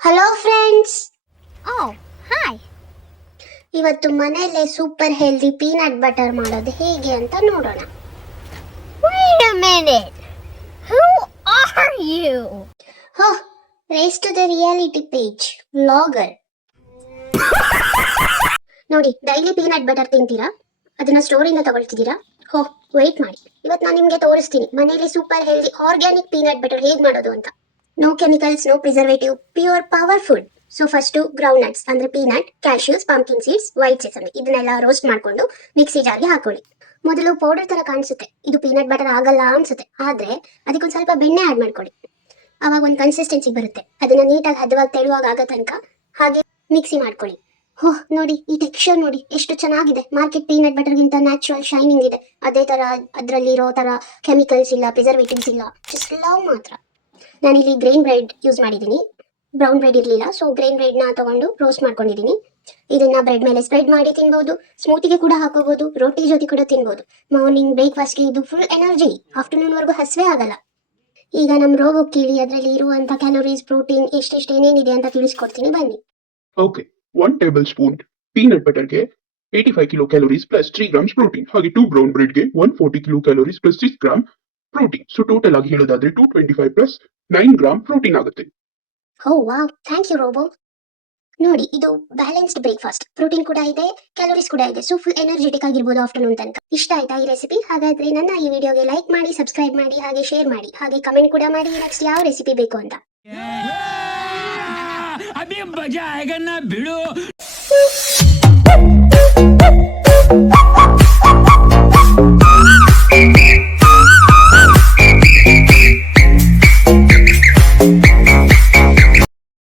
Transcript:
Hello friends, Oh, hi. ಇವತ್ತು ಮನೆಯಲ್ಲೇ super healthy peanut butter ಮಾಡೋದು ಹೇಗೆ ಅಂತ ನೋಡೋಣ. Wait a minute. Who are you? ಹೋ, race to the reality page vlogger. ನೋಡಿ, ಡೈಲಿ ಪೀನಟ್ ಬಟರ್ ತಿಂತೀರಾ? ಅದನ್ನ ಸ್ಟೋರಿಂದ ತಗೊಳ್ತಿದ್ದೀರಾ? ಹೋ, ವೇಟ್ ಮಾಡಿ, ಇವತ್ತು ನಾನು ನಿಮಗೆ ತೋರಿಸ್ತೀನಿ ಮನೆಯಲ್ಲಿ super healthy organic peanut butter ಹೇಗೆ ಮಾಡೋದು ಅಂತ. No chemicals, no preservative, pure power food. So first ground nuts ಅಂದ್ರೆ peanut, cashews, pumpkin seeds, white sesame ಇದನ್ನೆಲ್ಲ ರೋಸ್ಟ್ ಮಾಡ್ಕೊಂಡು ಮಿಕ್ಸಿ ಜಾರ್ಗೆ ಹಾಕೊಳ್ಳಿ. ಮೊದಲು ಪೌಡರ್ ತರ ಕಾಣಿಸುತ್ತೆ, ಇದು ಪೀನಟ್ ಬಟರ್ ಆಗಲ್ಲ ಅನ್ಸುತ್ತೆ, ಆದ್ರೆ ಅದಕ್ಕೊಂದು ಸ್ವಲ್ಪ ಬೆಣ್ಣೆ ಆಡ್ ಮಾಡ್ಕೊಳ್ಳಿ. ಅವಾಗ ಒಂದು ಕನ್ಸಿಸ್ಟೆನ್ಸಿ ಬರುತ್ತೆ. ಅದನ್ನ ನೀಟಾಗಿ ಹದವಾಗಿ ತೆಳುವಾಗಿ ಆಗೋ ತನಕ ಹಾಗೆ ಮಿಕ್ಸಿ ಮಾಡ್ಕೊಳ್ಳಿ. ಹೋ, ನೋಡಿ ಈ ಟೆಕ್ಸ್ಚರ್ ನೋಡಿ ಎಷ್ಟು ಚೆನ್ನಾಗಿದೆ. ಮಾರ್ಕೆಟ್ ಪೀನಟ್ ಬಟರ್ಗಿಂತ ನ್ಯಾಚುರಲ್ ಶೈನಿಂಗ್ ಇದೆ. ಅದೇ ತರ ಅದರಲ್ಲಿರೋ ತರ ಕೆಮಿಕಲ್ಸ್ ಇಲ್ಲ, ಪ್ರಿಸರ್ವೇಟಿವ್ಸ್ ಇಲ್ಲ, ಜಸ್ಟ್ ಲವ್ ಮಾತ್ರ. ನಾನಿಲ್ಲಿ ಗ್ರೈನ್ ಬ್ರೆಡ್ ಯೂಸ್ ಮಾಡಿದ್ದೀನಿ, ಬ್ರೌನ್ ಬ್ರೆಡ್ ಇರಲಿಲ್ಲ, ಸೊ ಗ್ರೈನ್ ಬ್ರೆಡ್ನ ತಗೊಂಡು ರೋಸ್ಟ್ ಮಾಡ್ಕೊಂಡಿದ್ದೀನಿ. ಇದನ್ನ ಬ್ರೆಡ್ ಮೇಲೆ ಸ್ಪ್ರೆಡ್ ಮಾಡಿ ತಿನ್ಬಹುದು, ಸ್ಮೂತಿಗೆ ಕೂಡ ಹಾಕೋಬಹುದು, ರೊಟ್ಟಿ ಜೊತೆ ಕೂಡ ತಿನ್ಬಹುದು. ಮಾರ್ನಿಂಗ್ ಬ್ರೇಕ್ಫಾಸ್ಟ್ಗೆ ಇದು ಫುಲ್ ಎನರ್ಜಿ, ಆಫ್ಟರ್ನೂನ್ವರೆಗೂ ಹಸಿವೆ ಆಗಲ್ಲ. ಈಗ ನಮ್ಮ ರೋಗಕ್ಕೆ ಕೇಳಿ ಅದರಲ್ಲಿ ಇರುವಂಥ ಕ್ಯಾಲೋರೀಸ್, ಪ್ರೋಟೀನ್ ಎಷ್ಟೆಷ್ಟು ಏನೇನಿದೆ ಅಂತ ತಿಳಿಸ್ಕೊಡ್ತೀನಿ ಬನ್ನಿ. ಓಕೆ, 1 tablespoon peanut butter ಗೆ 85 kilocalories plus 3 grams protein. ಹಾಗೆ 2 brown bread ಗೆ 140 kilocalories plus 6 gram protein. So total ಆಗಿ ಹೇಳೋದಾದ್ರೆ 225 plus 9 gram protein ಆಗುತ್ತೆ. ಹೋ ವಾವ್, ಥ್ಯಾಂಕ್ ಯು ರೋಬೋ. ನೋಡಿ, ಇದು ಬ್ಯಾಲೆನ್ಸ್ಡ್ ಬ್ರೇಕ್ಫಾಸ್ಟ್, ಪ್ರೋಟೀನ್ ಕೂಡ ಇದೆ, ಕ್ಯಾಲೋರೀಸ್ ಕೂಡ ಇದೆ, ಸೊ ಫುಲ್ ಎನರ್ಜೆಟಿಕ್ ಆಗಿರ್ಬೋದು ಆಫ್ಟರ್ನೂನ್ ತನಕ. ಇಷ್ಟ ಆಯ್ತಾ ಈ ರೆಸಿಪಿ? ಹಾಗಾದ್ರೆ ನನ್ನ ಈ ವಿಡಿಯೋಗೆ ಲೈಕ್ ಮಾಡಿ, ಸಬ್ಸ್ಕ್ರೈಬ್ ಮಾಡಿ, ಹಾಗೆ ಶೇರ್ ಮಾಡಿ, ಹಾಗೆ ಕಮೆಂಟ್ ಕೂಡ ಮಾಡಿ ನೆಕ್ಸ್ಟ್ ಯಾವ ರೆಸಿಪಿ ಬೇಕು ಅಂತ. अभी मजा आएगा ना भिड़ो.